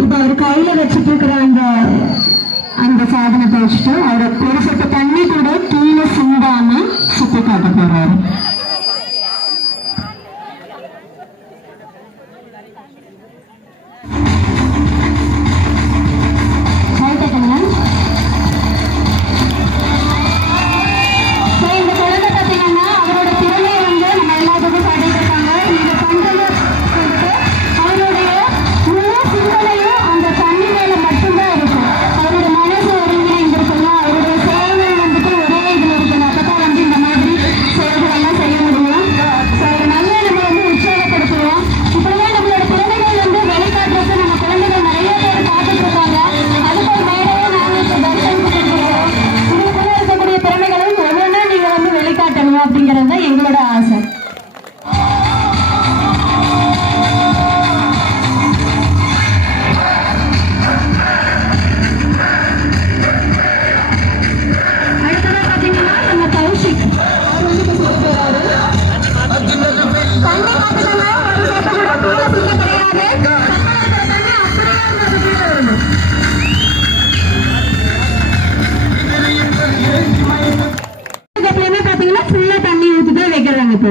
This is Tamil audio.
இப்போ அவர் கையில வச்சுட்டு இருக்கிற அந்த அந்த சாதனத்தை வச்சுட்டு அவர் பெருசத்தை தண்ணி கூட கீழே சிந்தாம சுத்தி காட்ட போறாரு. பார்த்தீங்கன்னா ஃபுல்லாக தண்ணி ஊற்றி தான் வைக்கிறாங்க இப்போ.